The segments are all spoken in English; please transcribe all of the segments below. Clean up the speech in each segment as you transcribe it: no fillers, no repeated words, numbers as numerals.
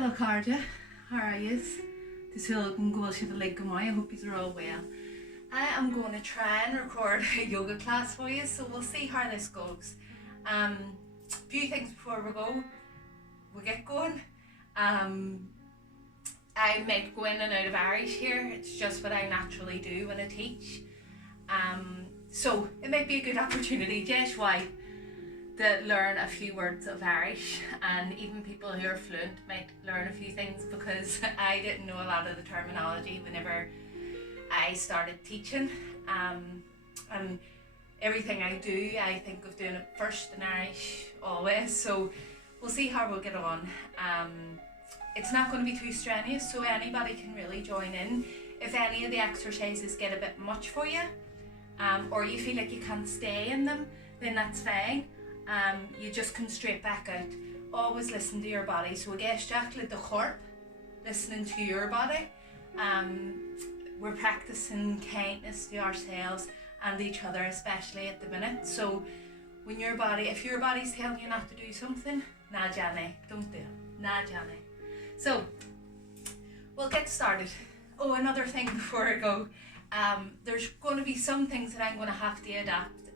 Hello Cardia, how are you? This will go to the leg of I hope you're all well. I am going to try and record a yoga class for you, so we'll see how this goes. Few things before we get going. I might go in and out of Irish here. It's just what I naturally do when I teach. So it might be a good opportunity, just why, to learn a few words of Irish, and even people who are fluent might learn a few things, because I didn't know a lot of the terminology whenever I started teaching. And everything I do, I think of doing it first in Irish always, so we'll see how we'll get on. It's not going to be too strenuous, so anybody can really join in. If any of the exercises get a bit much for you, or you feel like you can't stay in them, then that's fine. You just come straight back out. Always listen to your body. So again, the chorp, listening to your body. We're practicing kindness to ourselves and each other, especially at the minute. So when if your body's telling you not to do something, na Jane, don't do it. Na Jane. So we'll get started. Oh, another thing before I go. There's going to be some things that I'm going to have to adapt.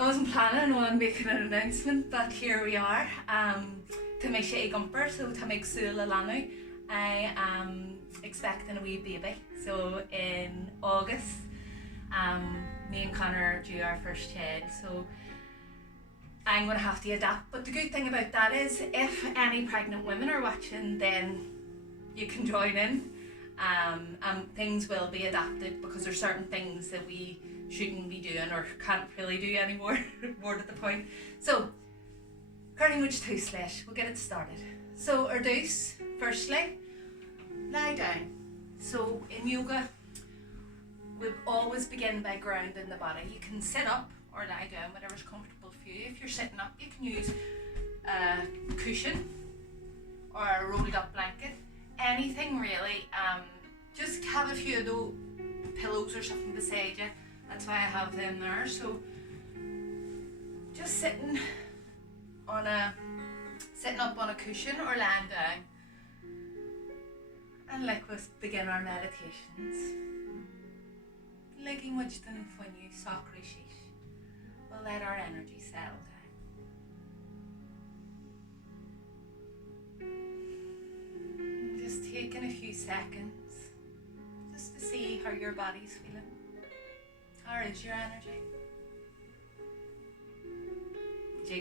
I wasn't planning on making an announcement, but here we are. To make iompair, so to make súil leanbh, I am expecting a wee baby. So in August, me and Connor are due our first child. So I'm going to have to adapt. But the good thing about that is, if any pregnant women are watching, then you can join in. And things will be adapted, because there's certain things that we shouldn't be doing or can't really do anymore, more to the point. So, curling which two slash, we'll get it started. So, airdeallach, firstly, lie down. So, in yoga, we always begin by grounding the body. You can sit up or lie down, whatever's comfortable for you. If you're sitting up, you can use a cushion or a rolled up blanket. Anything really. Just have a few of those pillows or something beside you. That's why I have them there. So just sitting up on a cushion or lying down. And like we begin our meditations. Legging which then when you sacri sheesh, we'll let our energy settle down. Just taking a few seconds just to see how your body's feeling. How is your energy? So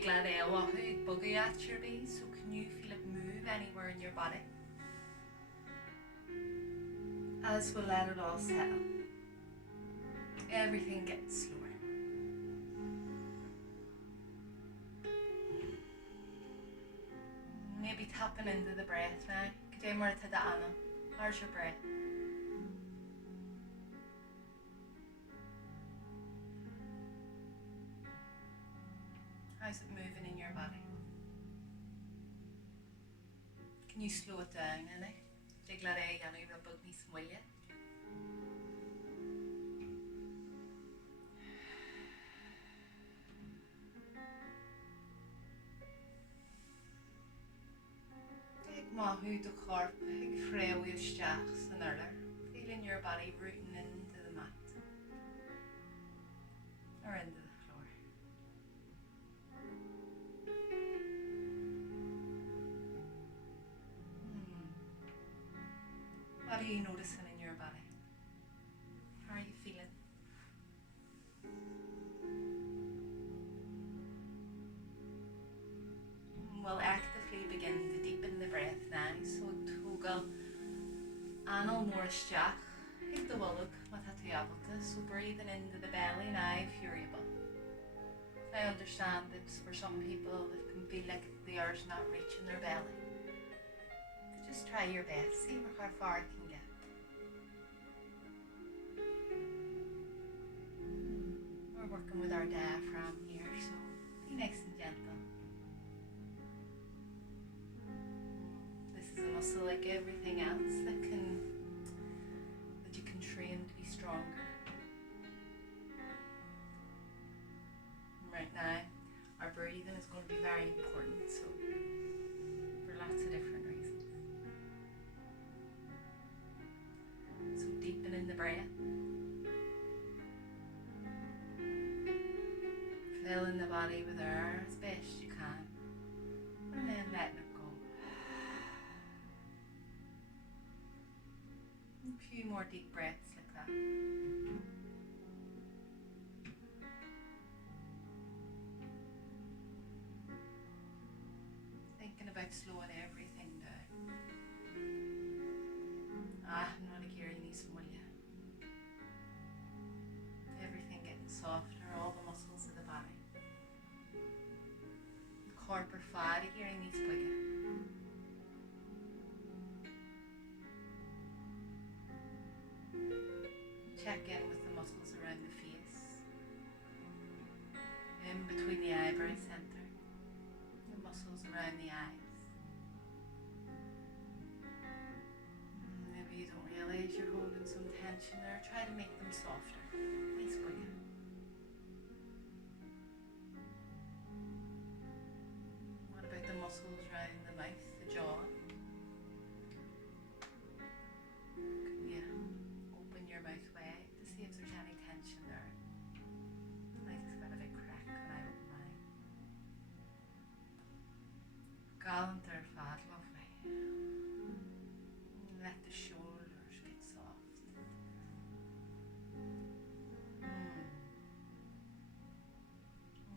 can you feel it move anywhere in your body? As we let it all settle, everything gets slower. Maybe tapping into the breath now. Ndearna. How's your breath? How's it moving in your body? Can you slow it down, Annie? Maith, the chorp, fóirsteanach and airdeallach. Feeling your body rooting into the mat or into the floor. What are you noticing in your body? How are you feeling? We'll actively begin to deepen the breath now. So tugal anal fóirsteanach, hit the wallach with a triail. So breathing into the belly now if you're able. I understand that for some people it can feel like the air's not reaching their belly. But just try your best, see how far it can get. We're working with our diaphragm here, so be nice and gentle. This is a muscle like everything else that you can train to be stronger. Right now, our breathing is going to be very important, so for lots of different Filling the body with air as best you can, and then letting it go. A few more deep breaths like that. Thinking about slowing everything down. Not a gear ní smulja. Everything getting softer, all the muscles of the body. Chorp or fad, a gear ní smulja. Check in with the muscles around the face, in between the eyebrow centre, the muscles around the eyes. Maybe you don't realise you're holding some tension there. Try to make them softer. Nice boogie. What about the muscles around the mouth, the jaw? Open your mouth wide to see if there's any tension there. I just got a big crack when I open mine. Gallant or fad, lovely. Let the shoulders get soft.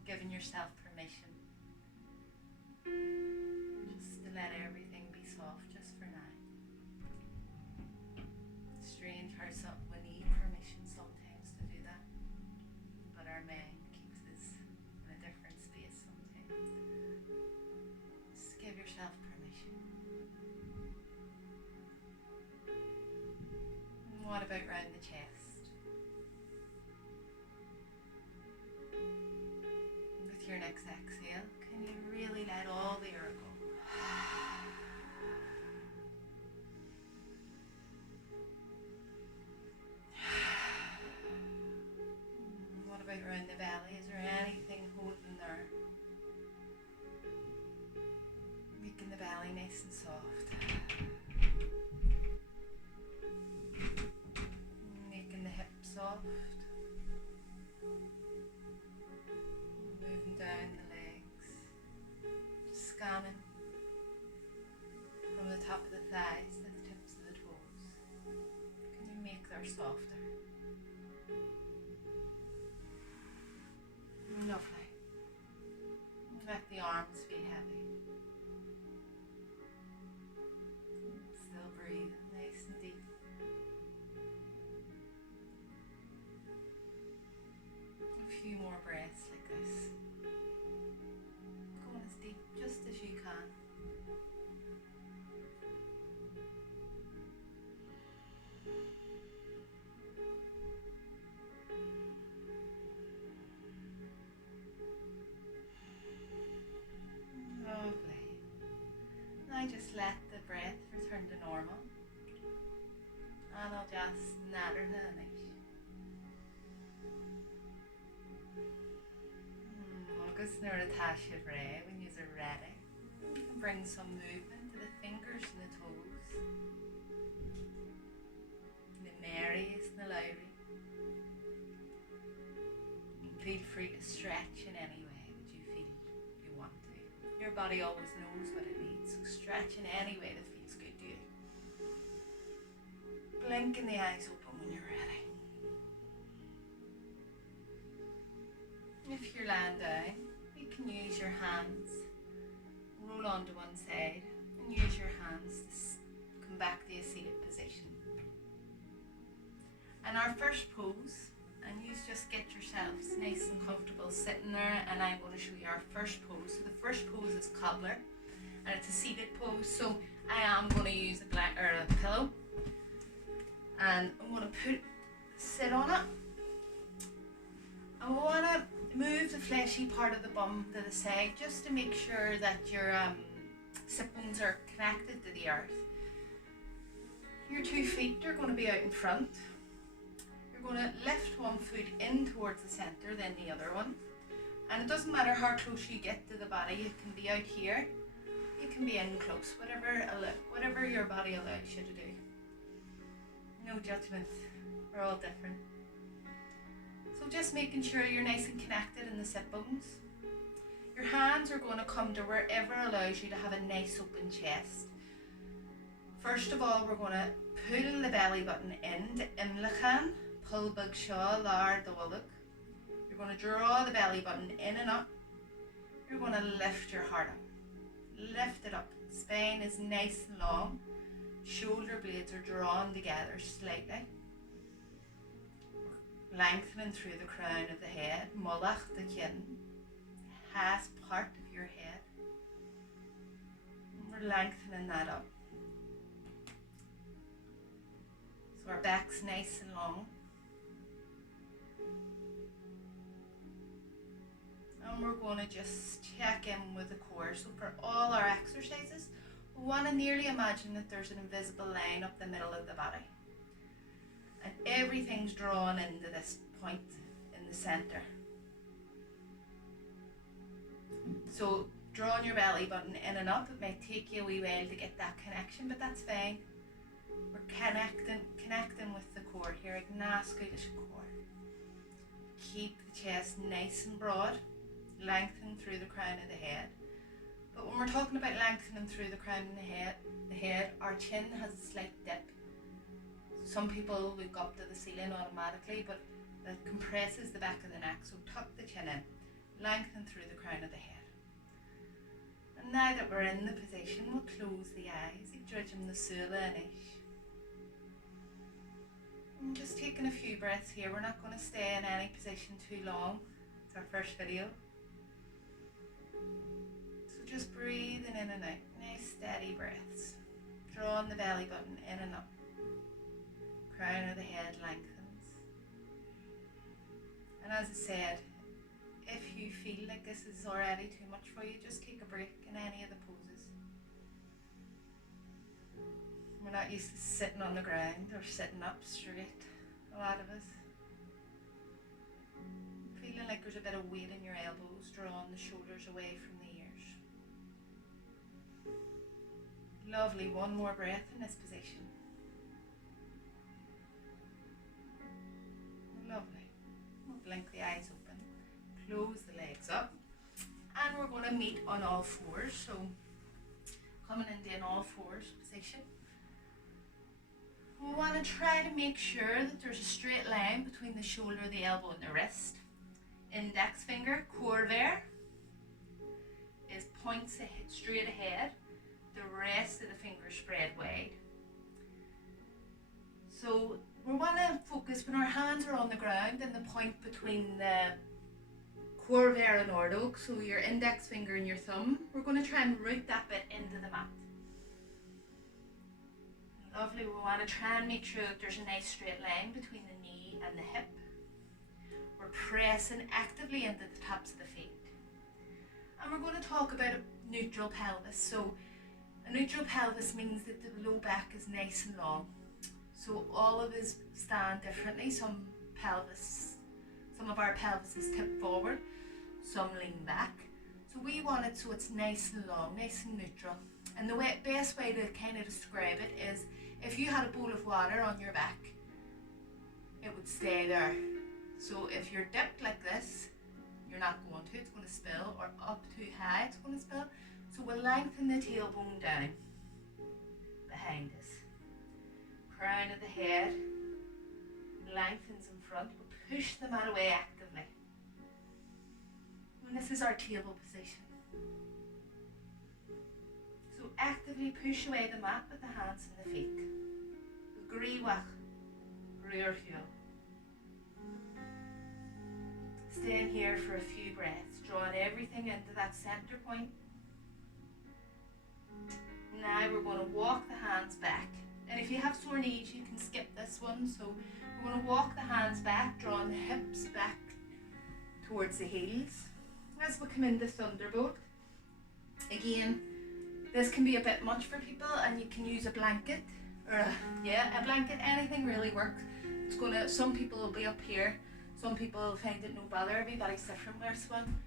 Giving yourself permission just to let everything be soft just for now. It's strange how we need permission sometimes to do that, but our mind keeps us in a different space sometimes. Just give yourself permission. And what about round the chest? With your next exhale, can you really let all the air go? What about around the belly? Is there anything holding there? Making the belly nice and soft. Making the hips soft. Moving down the legs. Scanning from the top of the thighs to the tips of the toes. Can you make them softer? Lovely. Let the arms feel heavy. Still breathe nice and deep. A few more breaths like this. Going as deep just as you can. Lovely. Now just let the breath return to normal. And I'll just ndearna. Agus nuair atá siad ré, when you're ready, you can bring some movement to the fingers and the toes, the nares and the lowry. Feel free to stretch in any way that you feel you want to. Your body always knows what it needs, so stretch in any way that feels good to you. Blinking the eyes open when you're ready. If you're lying down, you can use your hands, roll onto one side, and use your hands to come back to a seated position. And our first pose, and you just get yourselves nice and comfortable sitting there, and I'm going to show you our first pose. So the first pose is cobbler, and it's a seated pose. So I am going to use a pillow, and I'm going to sit on it. I want to move the fleshy part of the bum to the side just to make sure that your sit bones are connected to the earth. Your 2 feet are going to be out in front. You're going to lift one foot in towards the centre, then the other one. And it doesn't matter how close you get to the body. You can be out here, you can be in close, whatever your body allows you to do. No judgment, we're all different. So just making sure you're nice and connected in the sit bones. Your hands are going to come to wherever allows you to have a nice open chest. First of all, we're going to pull the belly button in to iontach, pull big shaw, airdeallach. You're going to draw the belly button in and up. You're going to lift your heart up. Lift it up. Spine is nice and long. Shoulder blades are drawn together slightly. Lengthening through the crown of the head. Mhná, the chin. Highest part of your head. And we're lengthening that up. So our back's nice and long. And we're going to just check in with the core. So for all our exercises, we want to nearly imagine that there's an invisible line up the middle of the body. And everything's drawn into this point in the centre. So drawing your belly button in and up, it might take you a wee while to get that connection, but that's fine. We're connecting with the core here, nice core. Keep the chest nice and broad, lengthen through the crown of the head. But when we're talking about lengthening through the crown of the head, our chin has a slight dip. Some people look up to the ceiling automatically, but that compresses the back of the neck, so tuck the chin in, lengthen through the crown of the head. And now that we're in the position, we'll close the eyes, airdeallach the súil. And just taking a few breaths here. We're not going to stay in any position too long. It's our first video. So just breathing in and out, nice steady breaths. Drawing the belly button in and up. Crown of the head lengthens. And as I said, if you feel like this is already too much for you, just take a break in any of the poses. We're not used to sitting on the ground or sitting up straight, a lot of us. Feeling like there's a bit of weight in your elbows, drawing the shoulders away from the ears. Lovely, one more breath in this position. Lovely. We'll blink the eyes open, close the legs up, and we're going to meet on all fours. So coming into an all fours position. We want to try to make sure that there's a straight line between the shoulder, the elbow and the wrist. Index finger, chorp, is points straight ahead. The rest of the fingers spread wide. So we want to focus when our hands are on the ground and the point between the chorp and airdeallach, so your index finger and your thumb, we're going to try and root that bit into the mat. Lovely, we want to try and make sure that there's a nice straight line between the knee and the hip. We're pressing actively into the tops of the feet. And we're going to talk about a neutral pelvis. So a neutral pelvis means that the low back is nice and long. So all of us stand differently. Some of our pelvis is tipped forward, some lean back. So we want it so it's nice and long, nice and neutral. And the best way to kind of describe it is if you had a bowl of water on your back, it would stay there. So if you're dipped like this, you're not going to, it's going to spill, or up too high, it's going to spill. So we'll lengthen the tailbone down behind us. Crown of the head lengthens in front. We'll push the mat away actively. And this is our table position. So actively push away the mat with the hands and the feet. Gríomhach, rear heel. Staying here for a few breaths, drawing everything into that center point. Now we're going to walk the hands back. And if you have sore knees, you can skip this one. So we're going to walk the hands back, drawing the hips back towards the heels. As we come into Thunderbolt, again, this can be a bit much for people, and you can use a blanket or a blanket. Anything really works. It's gonna. Some people will be up here. Some people will find it no bother. Everybody's different with this one.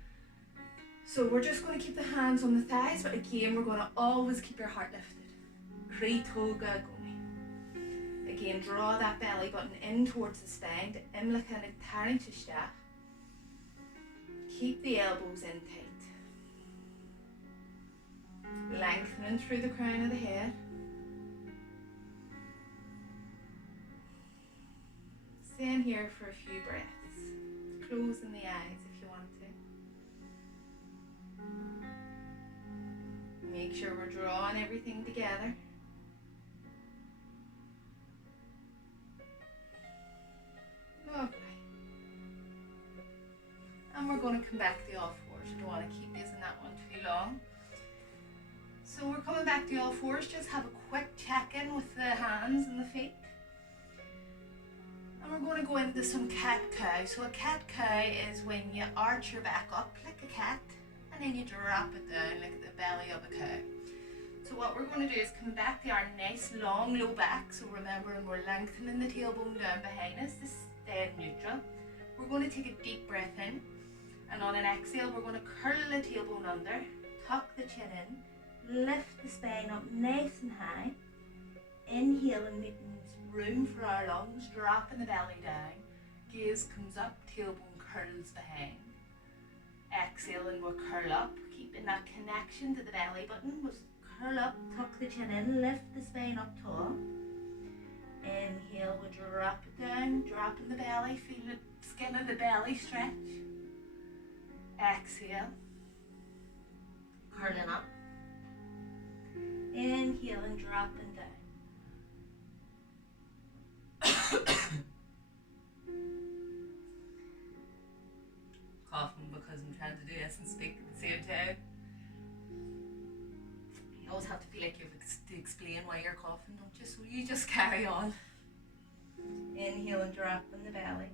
So we're just going to keep the hands on the thighs, but again, we're going to always keep your heart lifted. Again, draw that belly button in towards the spine. Imlach and tarn to staff. Keep the elbows in tight. Lengthening through the crown of the head. Stay in here for a few breaths. Closing the eyes if you want to. Make sure we're drawing everything together. Lovely. And we're going to come back to the all fours. I don't want to keep using that one too long. So we're coming back to the all fours. Just have a quick check-in with the hands and the feet. And we're going to go into some cat-cow. So a cat-cow is when you arch your back up like a cat and then you drop it down like the belly of a cow. So what we're going to do is come back to our nice long low back. So remembering we're lengthening the tailbone down behind us to stay neutral. We're going to take a deep breath in, and on an exhale we're going to curl the tailbone under, tuck the chin in, lift the spine up nice and high. Inhale and making room for our lungs, dropping the belly down. Gaze comes up, tailbone curls behind. Exhale and we'll curl up, keeping that connection to the belly button. We'll curl up, tuck the chin in, lift the spine up tall. Inhale, we'll drop it down, dropping the belly, feel the skin of the belly stretch. Exhale, curling up. Inhale and dropping down. Coughing because I'm trying to do this and speak at the same time. You always have to feel like you have to explain why you're coughing, don't you? So you just carry on. Inhale and dropping the belly.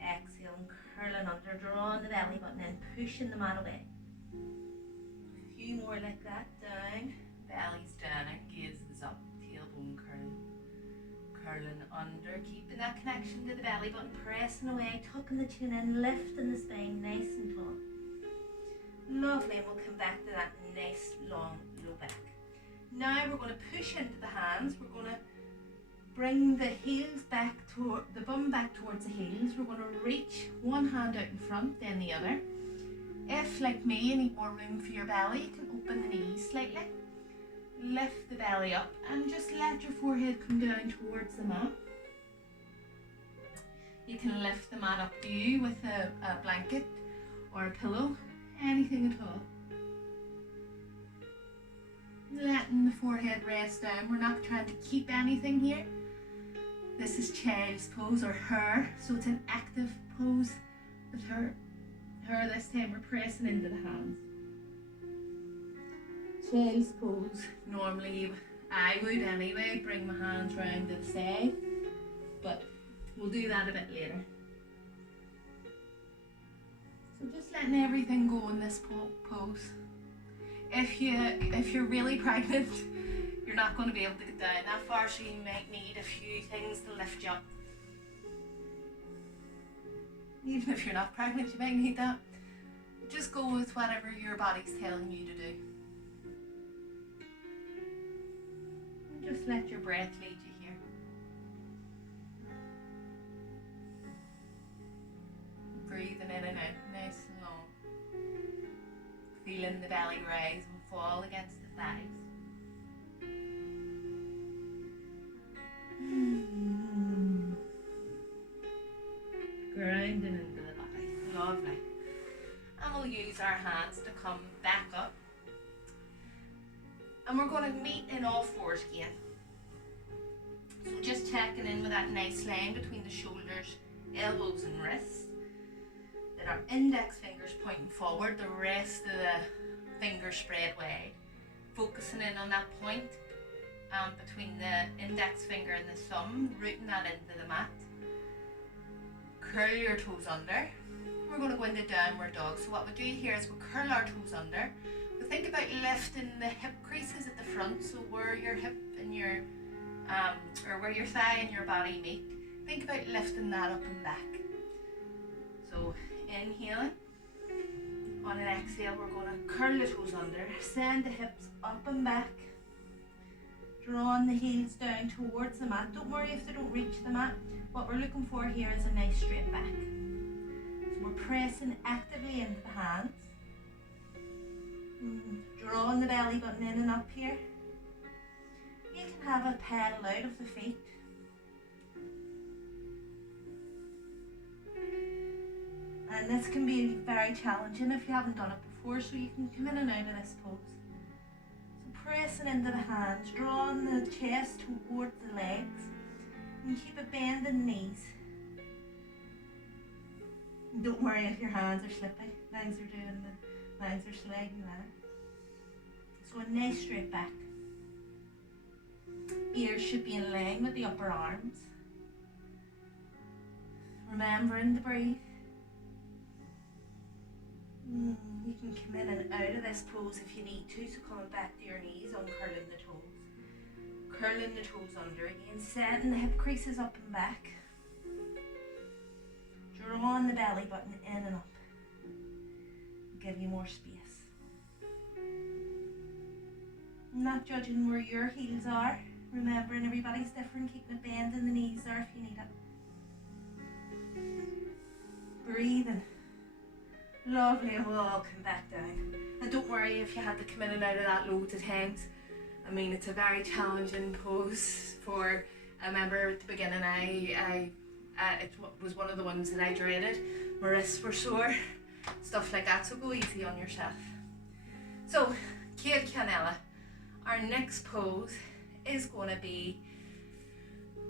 Exhale and curling under, drawing the belly button in, pushing the mat away. A few more like that, down. Belly's down, gaze is up, tailbone curling under, keeping that connection to the belly button, pressing away, tucking the chin in, lifting the spine nice and tall. Lovely, and we'll come back to that nice long low back. Now we're going to push into the hands. We're going to bring the heels back toward the bum back towards the heels. We're going to reach one hand out in front, then the other. If, like me, you need more room for your belly, you can open the knees slightly. Lift the belly up and just let your forehead come down towards the mat. You can lift the mat up to you with a blanket or a pillow, anything at all. Letting the forehead rest down. We're not trying to keep anything here. This is child's pose or her, so it's an active pose with her. This time we're pressing into the hands. Child's pose, normally I would anyway bring my hands round to the side, but we'll do that a bit later. So just letting everything go in this pose. If you're really pregnant, you're not going to be able to get down that far, so you might need a few things to lift you up. Even if you're not pregnant, you might need that. Just go with whatever your body's telling you to do. Just let your breath lead you here. Breathing in and out, nice and long. Feeling the belly rise and fall against the thighs. Grounding into the body. Lovely. And we'll use our hands to come back up. And we're going to meet in all fours again. So just checking in with that nice line between the shoulders, elbows and wrists. Then our index fingers pointing forward, the rest of the fingers spread wide. Focusing in on that point between the index finger and the thumb, rooting that into the mat. Curl your toes under. We're going to go into downward dog. So what we do here is we curl our toes under. We think about lifting the hip creases at the front, so where your hip and your or where your thigh and your body meet. Think about lifting that up and back. So inhaling. On an exhale, we're going to curl the toes under, send the hips up and back, Drawing the heels down towards the mat. Don't worry if they don't reach the mat. What we're looking for here is a nice straight back. So we're pressing actively into the hands. Drawing the belly button in and up here. You can have a pedal out of the feet. And this can be very challenging if you haven't done it before, so you can come in and out of this pose. So pressing into the hands, drawing the chest towards the legs, and keep it bending the knees. And don't worry if your hands are slippy. Legs are slagging there. So a nice straight back. Ears should be in line with the upper arms. Remembering to breathe. You can come in and out of this pose if you need to, so coming back to your knees, uncurling the toes. Curling the toes under again, setting the hip creases up and back. Drawing the belly button in and up. Give you more space. Not judging where your heels are. Remembering everybody's different, keeping it bend in the knees there if you need it. Breathing. Lovely, and we'll all come back down. And don't worry if you had to come in and out of that loads of times. I mean, it's a very challenging pose for, I remember at the beginning it was one of the ones that I dreaded. My wrists were sore, stuff like that, so go easy on yourself. So, Kate Canella, our next pose is going to be,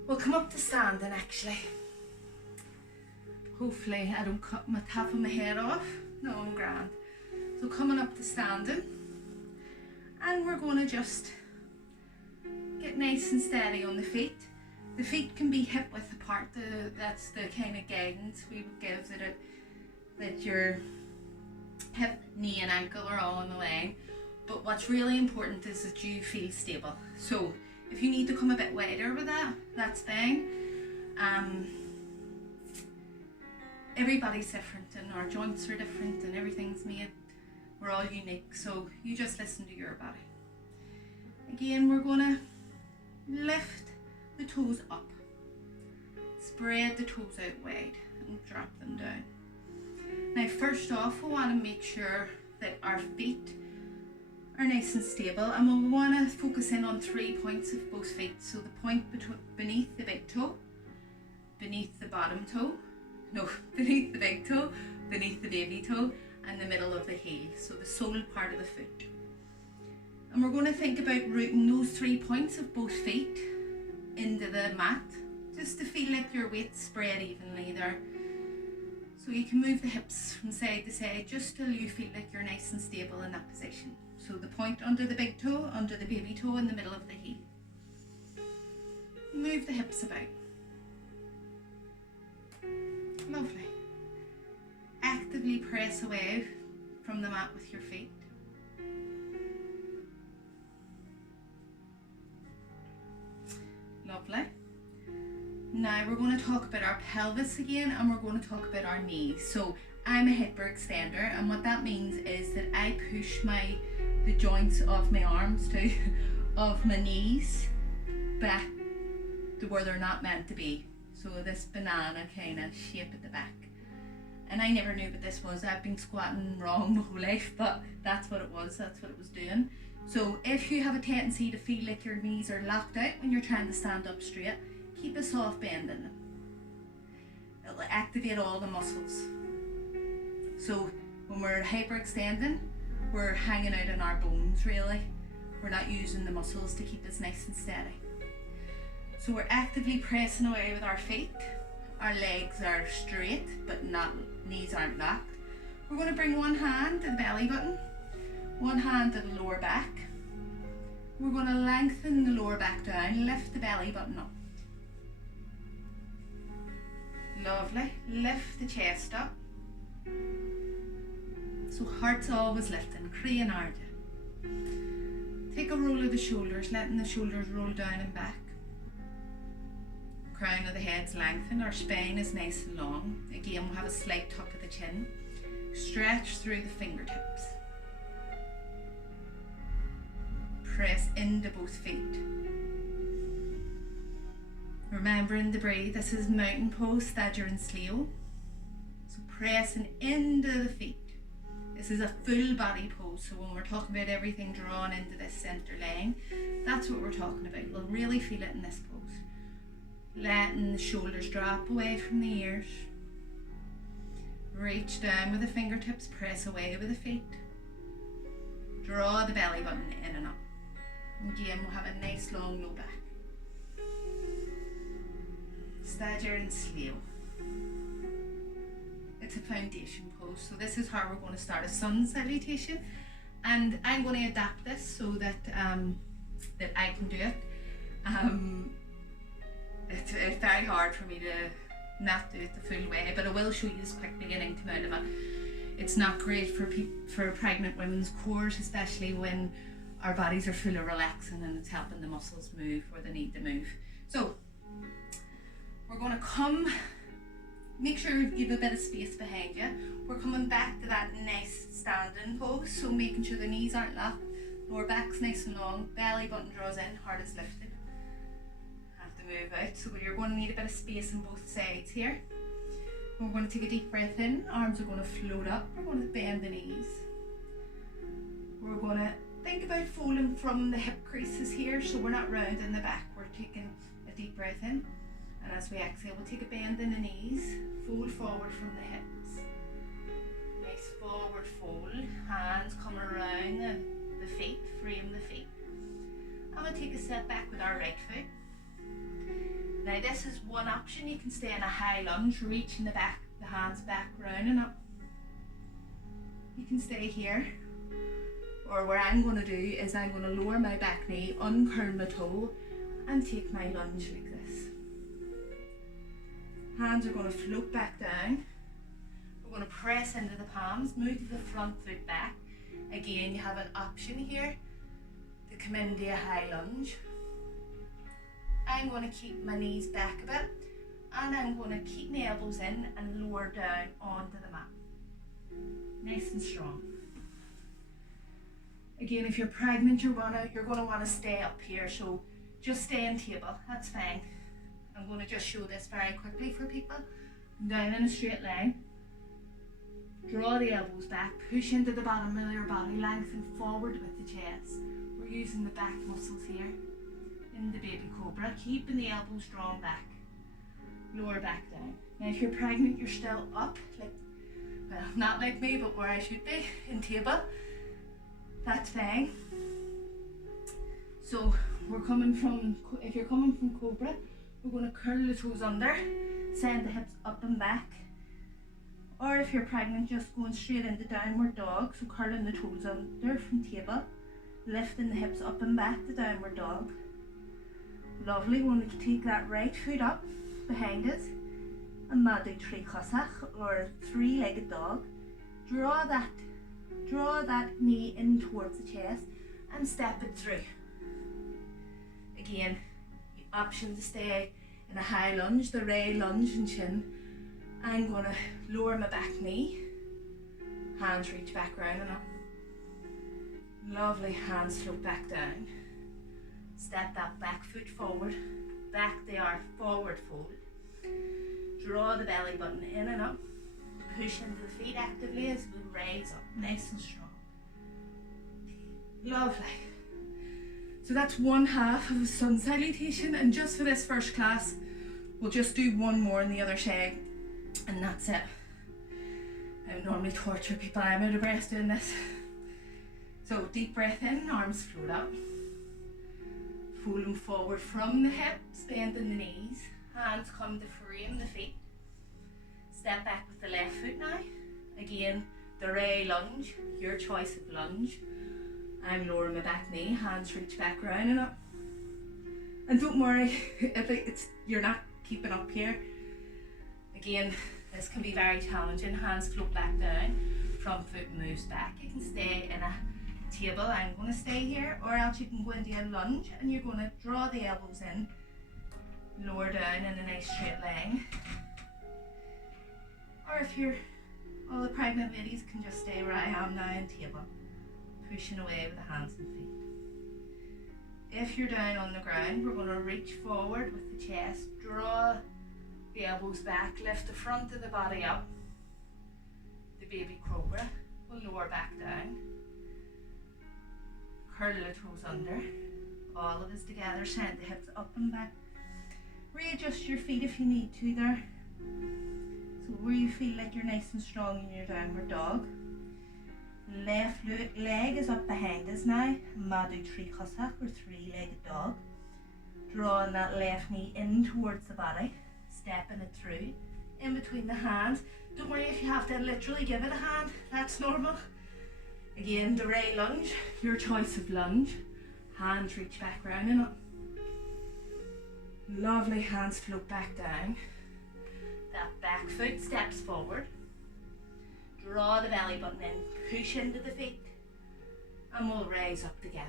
we'll come up to standing actually. Hopefully I don't cut my top of my head off. No, I'm grand. So coming up to standing, and we're going to just get nice and steady on the feet. The feet can be hip width apart. That's the kind of guidance we would give, that your hip, knee and ankle are all in the line. But what's really important is that you feel stable. So if you need to come a bit wider with that, that's fine. Everybody's different and our joints are different and everything's made. We're all unique, so you just listen to your body. Again, we're going to lift the toes up. Spread the toes out wide and drop them down. Now first off, we want to make sure that our feet are nice and stable, and we want to focus in on 3 points of both feet. So the point beneath the big toe, beneath the bottom toe, beneath the big toe, beneath the baby toe, and the middle of the heel, so the sole part of the foot. And we're going to think about rooting those 3 points of both feet into the mat, just to feel like your weight's spread evenly there. So you can move the hips from side to side just till you feel like you're nice and stable in that position. So the point under the big toe, under the baby toe, in the middle of the heel. Move the hips about. Lovely. Actively press away from the mat with your feet. Lovely. Now we're going to talk about our pelvis again, and we're going to talk about our knees. So I'm a hyperextender, and what that means is that I push the joints of my arms of my knees back to where they're not meant to be. So this banana kind of shape at the back. And I never knew what this was. I've been squatting wrong my whole life, but that's what it was. That's what it was doing. So if you have a tendency to feel like your knees are locked out when you're trying to stand up straight, keep a soft bend in them. It'll activate all the muscles. So when we're hyperextending, we're hanging out in our bones really. We're not using the muscles to keep us nice and steady. So we're actively pressing away with our feet. Our legs are straight, but knees aren't locked. We're going to bring one hand to the belly button, one hand to the lower back. We're going to lengthen the lower back down, lift the belly button up. Lovely. Lift the chest up. So heart's always lifting, chreidim airdeallach. Take a roll of the shoulders, letting the shoulders roll down and back. Crown of the head's lengthened, our spine is nice and long. Again, we'll have a slight tuck of the chin. Stretch through the fingertips. Press into both feet. Remembering to breathe. This is mountain pose, staggering and slow. So pressing into the feet. This is a full body pose, so when we're talking about everything drawn into this centre line, that's what we're talking about. You'll really feel it in this pose. Letting the shoulders drop away from the ears. Reach down with the fingertips, press away with the feet. Draw the belly button in and up. Again, we'll have a nice long low back. Stagger and slow. It's a foundation pose, so this is how we're going to start a sun salutation, and I'm going to adapt this so that that I can do it. It's very hard for me to not do it the full way, but I will show you this quick beginning to out of it. It's not great for pregnant women's cores, especially when our bodies are full of relaxing and it's helping the muscles move where they need to move. So we're going to come. Make sure you have a bit of space behind you. We're coming back to that nice standing pose, so making sure the knees aren't locked, lower back's nice and long, belly button draws in, heart is lifted. Have to move out, so you're going to need a bit of space on both sides here. We're going to take a deep breath in, arms are going to float up, we're going to bend the knees. We're going to think about folding from the hip creases here, so we're not round in the back, we're taking a deep breath in. And as we exhale, we'll take a bend in the knees, fold forward from the hips. Nice forward fold, hands come around the feet, frame the feet. And we'll take a step back with our right foot. Now this is one option, you can stay in a high lunge, reaching the hands back, round and up. You can stay here. Or what I'm going to do is I'm going to lower my back knee, uncurl my toe, and take my lunge like this. Hands are going to float back down. We're going to press into the palms, move the front foot back. Again, you have an option here to come into a high lunge. I'm going to keep my knees back a bit, and I'm going to keep my elbows in and lower down onto the mat. Nice and strong. Again, if you're pregnant, you're going to want to stay up here, so just stay in table, that's fine. I'm going to just show this very quickly for people. Down in a straight line. Draw the elbows back, push into the bottom of your body, lengthen forward with the chest. We're using the back muscles here in the baby cobra, keeping the elbows drawn back. Lower back down. Now if you're pregnant, you're still up, like, well, not like me, but where I should be, in table. That's fine. So we're coming from, if you're coming from cobra, we're going to curl the toes under, send the hips up and back. Or if you're pregnant, just going straight into downward dog, so curling the toes under from table, lifting the hips up and back to downward dog. Lovely. We're going to take that right foot up behind us, a mhná or three-legged dog. Draw that knee in towards the chest and step it through. Again, option to stay in a high lunge, the ray lunge and chin. I'm going to lower my back knee, hands reach back round and up. Lovely, hands float back down. Step that back foot forward, back they are, forward fold. Draw the belly button in and up. Push into the feet actively as we raise up, nice and strong. Lovely. So that's one half of a sun salutation, and just for this first class, we'll just do one more on the other side, and that's it. I would normally torture people, I'm out of breath doing this. So deep breath in, arms float up. Folding forward from the hips, bending the knees. Hands come to frame the feet. Step back with the left foot now. Again, the ray lunge, your choice of lunge. I'm lowering my back knee, hands reach back round and up. And don't worry if you're not keeping up here. Again, this can be very challenging. Hands float back down, front foot moves back. You can stay in a table, I'm going to stay here, or else you can go into a lunge and you're going to draw the elbows in, lower down in a nice straight line. Or if you're, all the pregnant ladies can just stay where I am now in table, pushing away with the hands and feet. If you're down on the ground, we're going to reach forward with the chest, draw the elbows back, lift the front of the body up, the baby cobra. We'll lower back down, curl the toes under, all of us together, send the hips up and back. Readjust your feet if you need to there. So where you feel like you're nice and strong in your downward dog. Left leg is up behind us now, mhná triail or three-legged dog. Drawing that left knee in towards the body, stepping it through, in between the hands. Don't worry if you have to literally give it a hand, that's normal. Again, the right lunge, your choice of lunge. Hands reach back round and up. Lovely, hands float back down. That back foot steps forward. Draw the belly button in, push into the feet, and we'll rise up together.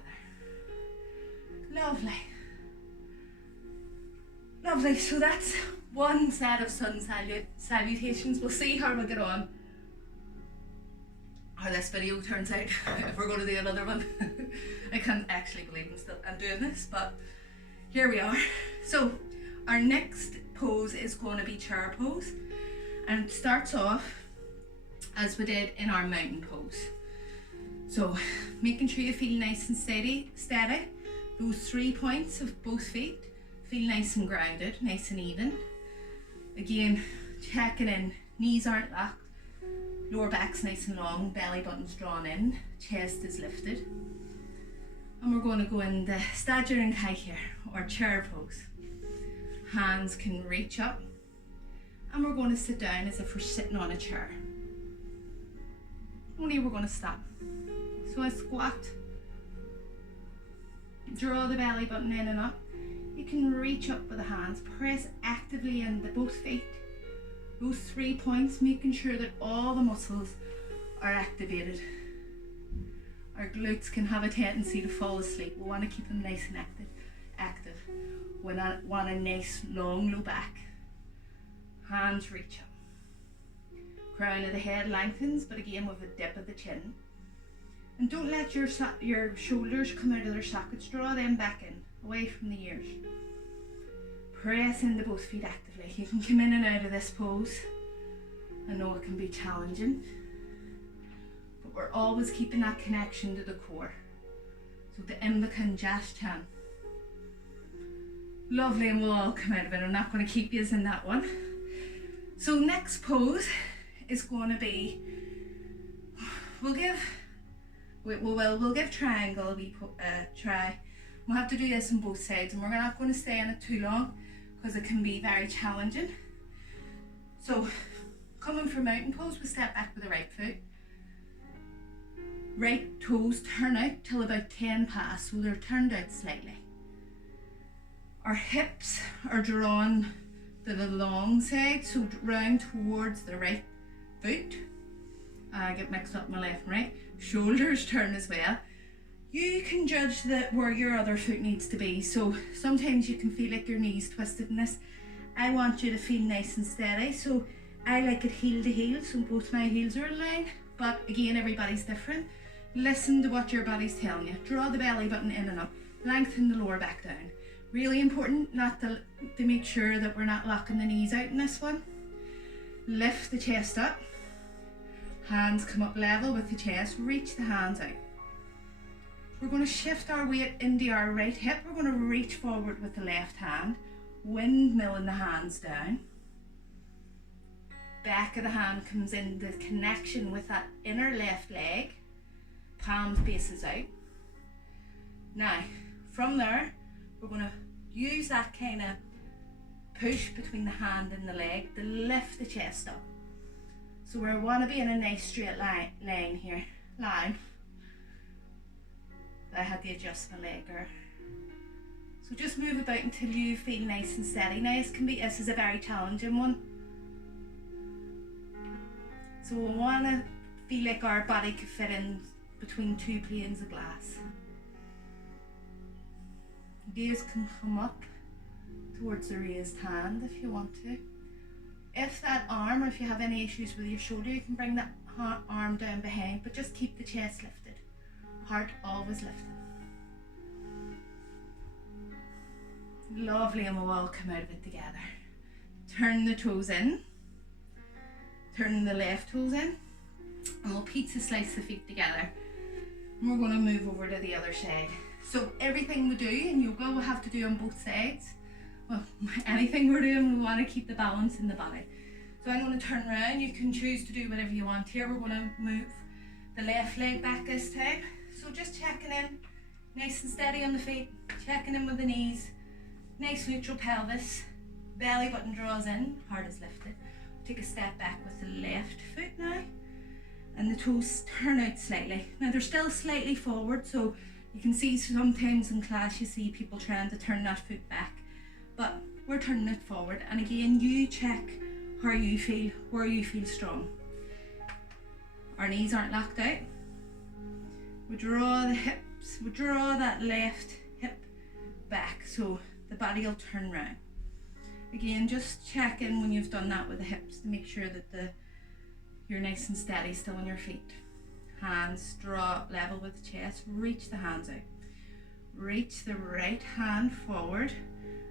Lovely. Lovely, so that's one set of sun salutations. We'll see how we get on, how this video turns out, if we're going to do another one. I can't actually believe I'm doing this, but here we are. So our next pose is going to be chair pose, and it starts off as we did in our mountain pose. So making sure you feel nice and steady. Those 3 points of both feet feel nice and grounded, nice and even. Again, checking in, knees aren't locked, lower back's nice and long, belly button's drawn in, chest is lifted. And we're going to go in the stadir and kai here, or chair pose. Hands can reach up, and we're going to sit down as if we're sitting on a chair. Only we're going to stop. So I squat, draw the belly button in and up. You can reach up with the hands, press actively into both feet. Those 3 points, making sure that all the muscles are activated. Our glutes can have a tendency to fall asleep. We want to keep them nice and active. We want a nice long low back. Hands reach up. Crown of the head lengthens, but again with a dip of the chin. And don't let your shoulders come out of their sockets. Draw them back in, away from the ears. Press into both feet actively. You can come in and out of this pose. I know it can be challenging, but we're always keeping that connection to the core. So the iontach and chan. Lovely, and we'll all come out of it. I'm not going to keep you in that one. So next pose is going to be, we'll give triangle a try. We'll have to do this on both sides, and we're not going to stay in it too long because it can be very challenging. So coming from mountain pose, we step back with the right foot. Right toes turn out till about 10 pass, so they're turned out slightly. Our hips are drawn to the long side, so round towards the right foot. I get mixed up my left and right. Shoulders turn as well. You can judge where your other foot needs to be. So sometimes you can feel like your knee's twisted in this. I want you to feel nice and steady. So I like it heel to heel, so both my heels are in line. But again, everybody's different. Listen to what your body's telling you. Draw the belly button in and up. Lengthen the lower back down. Really important not to make sure that we're not locking the knees out in this one. Lift the chest up. Hands come up level with the chest. Reach the hands out. We're going to shift our weight into our right hip. We're going to reach forward with the left hand. Windmilling the hands down. Back of the hand comes in the connection with that inner left leg. Palms faces out. Now, from there, we're going to use that kind of push between the hand and the leg to lift the chest up. So we want to be in a nice straight line here. Line. I had to adjust my leg there. So just move about until you feel nice and steady. Now this is a very challenging one. So we want to feel like our body could fit in between two planes of glass. Gaze can come up towards the raised hand if you want to. If that arm, or if you have any issues with your shoulder, you can bring that arm down behind, but just keep the chest lifted. Heart always lifted. Lovely, and we'll all come out of it together. Turn the toes in. Turn the left toes in. And we'll pizza slice the feet together. And we're going to move over to the other side. So everything we do in yoga we'll have to do on both sides. Well, anything we're doing, we want to keep the balance in the body. So I'm going to turn around. You can choose to do whatever you want here. We're going to move the left leg back this time. So just checking in, nice and steady on the feet. Checking in with the knees. Nice neutral pelvis. Belly button draws in, heart is lifted. Take a step back with the left foot now. And the toes turn out slightly. Now they're still slightly forward, so you can see sometimes in class you see people trying to turn that foot back. But we're turning it forward, and again you check how you feel, where you feel strong. Our knees aren't locked out. We draw the hips, we draw that left hip back so the body will turn round. Again, just check in when you've done that with the hips to make sure that you're nice and steady still on your feet. Hands draw level with the chest, reach the hands out. Reach the right hand forward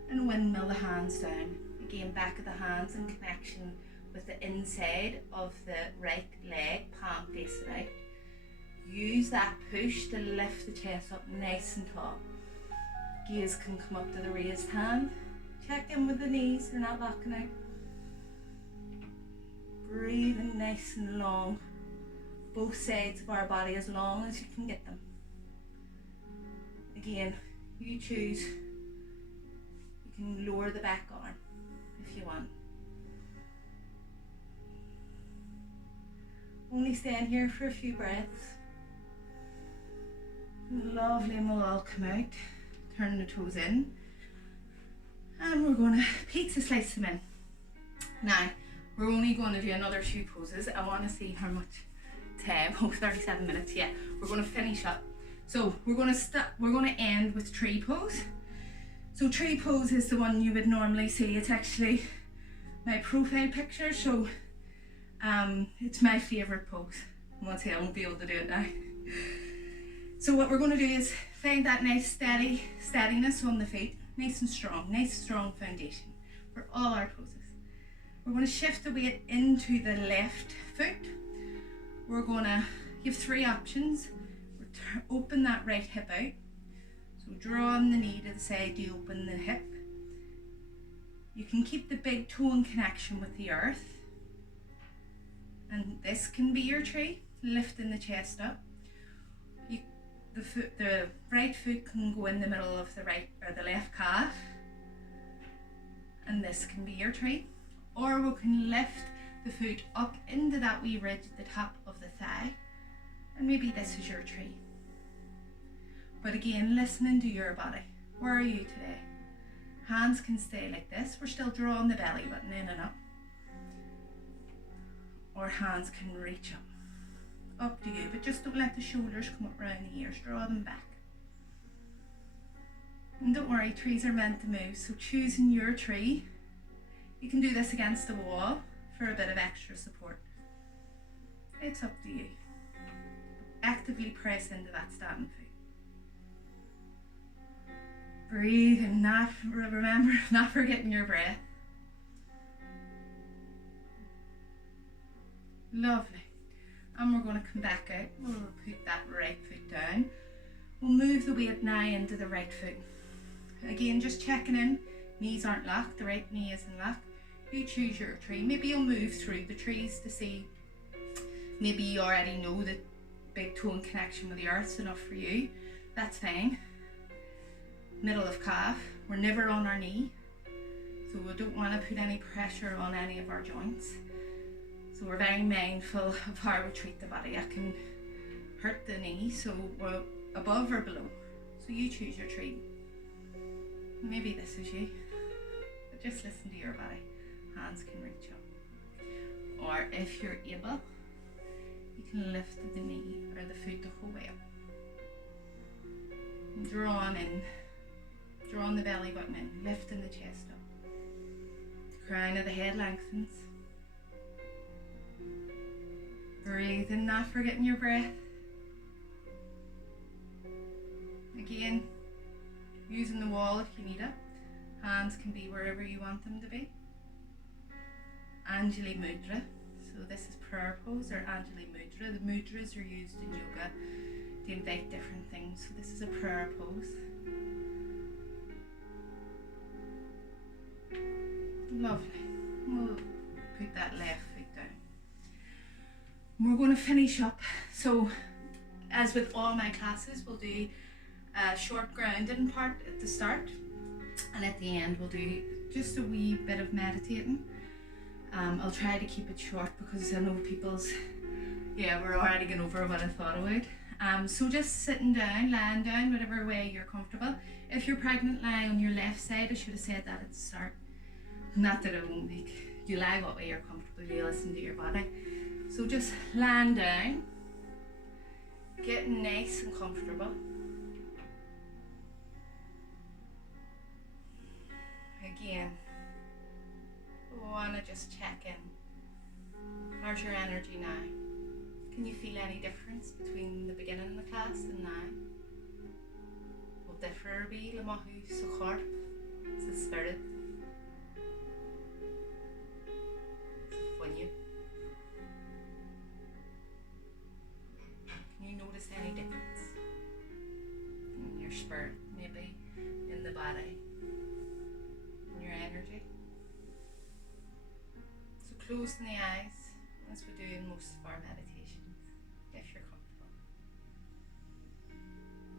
and windmill the hands down. Again, back of the hands in connection with the inside of the right leg, palm facing out. Use that push to lift the chest up nice and tall. Gaze can come up to the raised hand. Check in with the knees, they're not locking out. Breathing nice and long. Both sides of our body as long as you can get them. Again, you choose. You can lower the back arm if you want. Only stand here for a few breaths. Lovely, and we'll all come out. Turn the toes in. And we're going to pizza slice them in. Now, we're only going to do another few poses. I want to see how much time. Oh, 37 minutes, yeah. We're going to finish up. So we're going to end with tree pose. So tree pose is the one you would normally see. It's actually my profile picture, so it's my favourite pose. I won't say I won't be able to do it now. So what we're going to do is find that nice steadiness on the feet, nice and strong foundation for all our poses. We're going to shift the weight into the left foot. We're going to give three options. Open that right hip out. So drawing the knee to the side to open the hip. You can keep the big toe in connection with the earth. And this can be your tree, lifting the chest up. The right foot can go in the middle of the right or the left calf. And this can be your tree. Or we can lift the foot up into that wee ridge at the top of the thigh. And maybe this is your tree. But again, listening to your body. Where are you today? Hands can stay like this. We're still drawing the belly button in and up. Or hands can reach up. Up to you, but just don't let the shoulders come up around the ears. Draw them back. And don't worry, trees are meant to move. So choosing your tree. You can do this against the wall for a bit of extra support. It's up to you. Actively press into that standing foot. Breathe and remember, not forgetting your breath. Lovely. And we're going to come back out. We'll put that right foot down. We'll move the weight now into the right foot. Again, just checking in. Knees aren't locked. The right knee isn't locked. You choose your tree. Maybe you'll move through the trees to see. Maybe you already know that big toe in connection with the earth's enough for you. That's fine. Middle of calf. We're never on our knee. So we don't want to put any pressure on any of our joints. So we're very mindful of how we treat the body. I can hurt the knee, so we're above or below. So you choose your tree. Maybe this is you. But just listen to your body. Hands can reach up. Or if you're able, you can lift the knee or the foot the whole way up. And drawing the belly button in, lifting the chest up. The crown of the head lengthens. Breathe in, not forgetting your breath. Again, using the wall if you need it. Hands can be wherever you want them to be. Anjali Mudra. So this is prayer pose or Anjali Mudra. The mudras are used in yoga to invite different things. So this is a prayer pose. Lovely. We'll put that left foot down. We're going to finish up. So as with all my classes, we'll do a short grounding part at the start, and at the end we'll do just a wee bit of meditating. I'll try to keep it short because I know people's, we're already going over what I thought I would. So just sitting down, lying down, whatever way you're comfortable. If you're pregnant, lie on your left side. I should have said that at the start. Not that it won't make you lie what way you're comfortable, you listen to your body. So just lying down, getting nice and comfortable. Again, I want to just check in. How's your energy now? Can you feel any difference between the beginning of the class and now? Will differ be le maith sa chorp, sa spirit. Dhuine. Can you notice any difference in your spirit, maybe in the body, in your energy? So closing the eyes as we do in most of our meditations, if you're comfortable.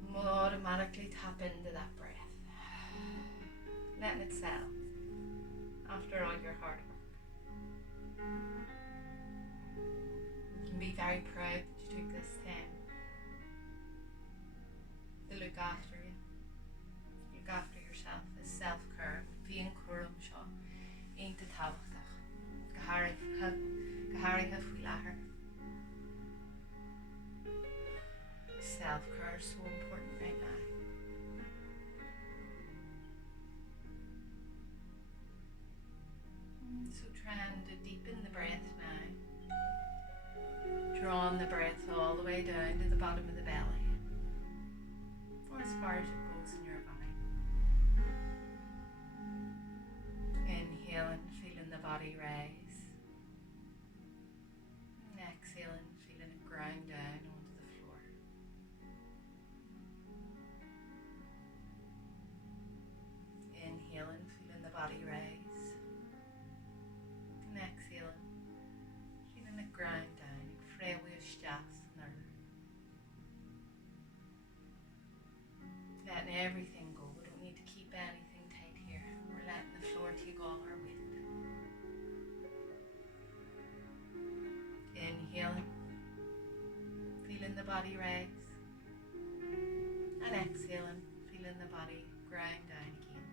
And we'll automatically tap into that breath, letting it settle after all your hard work. You can be very proud that you took this time to look after you, look after yourself. Is self-care, féin chomh seo, iontach, airdeallach faoi láthair. Self-care is so important right now. So trying to deepen the breath now. Drawing the breath all the way down to the bottom of the belly, or as far as it goes in your body. Inhaling, feeling the body rise. And exhaling, feeling it grind down onto the floor. Inhaling, feeling the body rise. And exhaling, feeling it grind down. Letting everything go. We don't need to keep anything tight here. We're letting the floor take all our weight. Inhaling, feeling the body rise, and exhaling, feeling the body grind down again.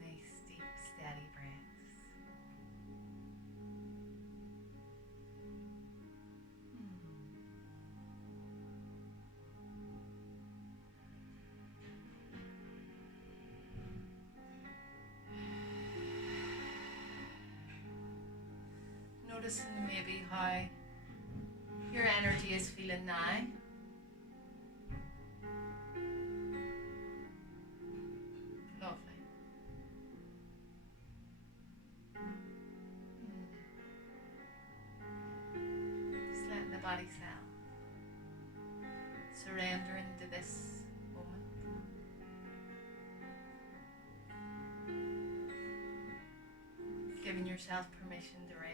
Nice, deep, steady breaths. Noticing maybe how your energy is feeling now. Lovely. Just letting the body settle. Surrendering to this moment. Giving yourself permission to rest.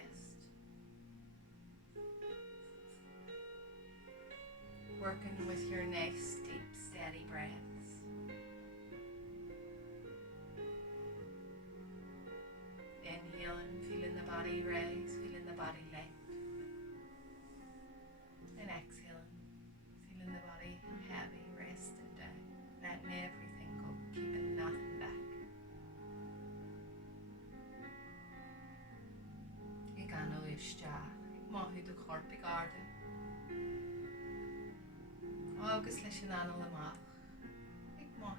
Working with your nice, deep, steady breaths. Inhaling, feeling the body rise, feeling the body lift. And exhaling, feeling the body heavy, resting down, letting everything go, keeping nothing back. Maith do chorp airdeallach. Agus leis an anal amach,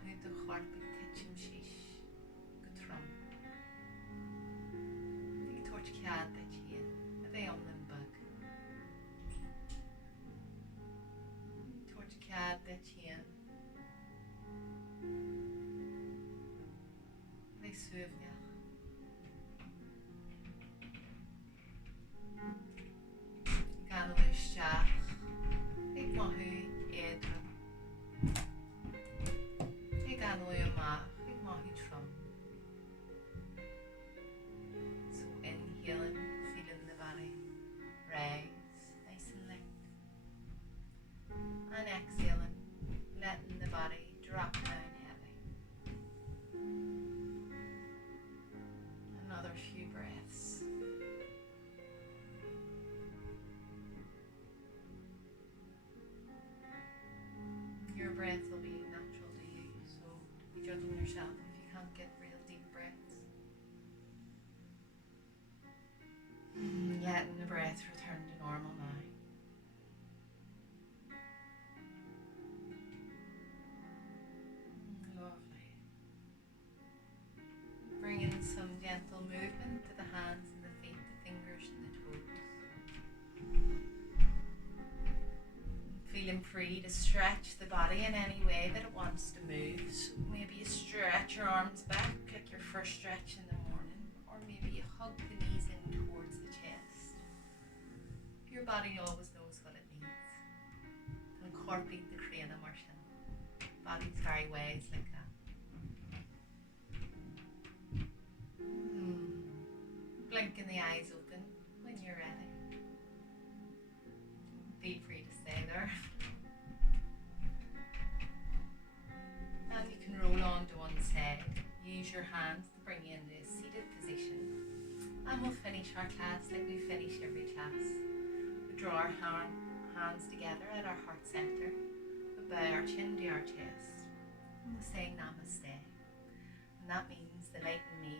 maith do chorp titim síos go trom. Tuairt cead de chéan a bheith an limbag. Tuairt cead de chéan yourself if you can't get real deep breaths. Letting the breath return to normal now. Lovely. Bring in some gentle movement to the hands and the feet, the fingers and the toes. Feeling free to stretch the body in any way that it wants to move. So maybe you stretch your arms back like your first stretch in the morning, or maybe you hug the knees in towards the chest. Your body always knows what it needs. Incorporate the chreidim mar sin. Body's very wise like that. Blinking the eyes open when you're ready. Feel free to stay there. And you can roll on to one side. Use your hands to bring you into a seated position. And we'll finish our class like we finish every class. We draw our hands together at our heart center. We bow our chin to our chest. And we say namaste. And that means the light in me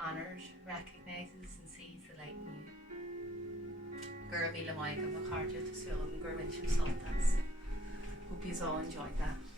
honours, recognises and sees the light in you. Hope you all enjoyed that.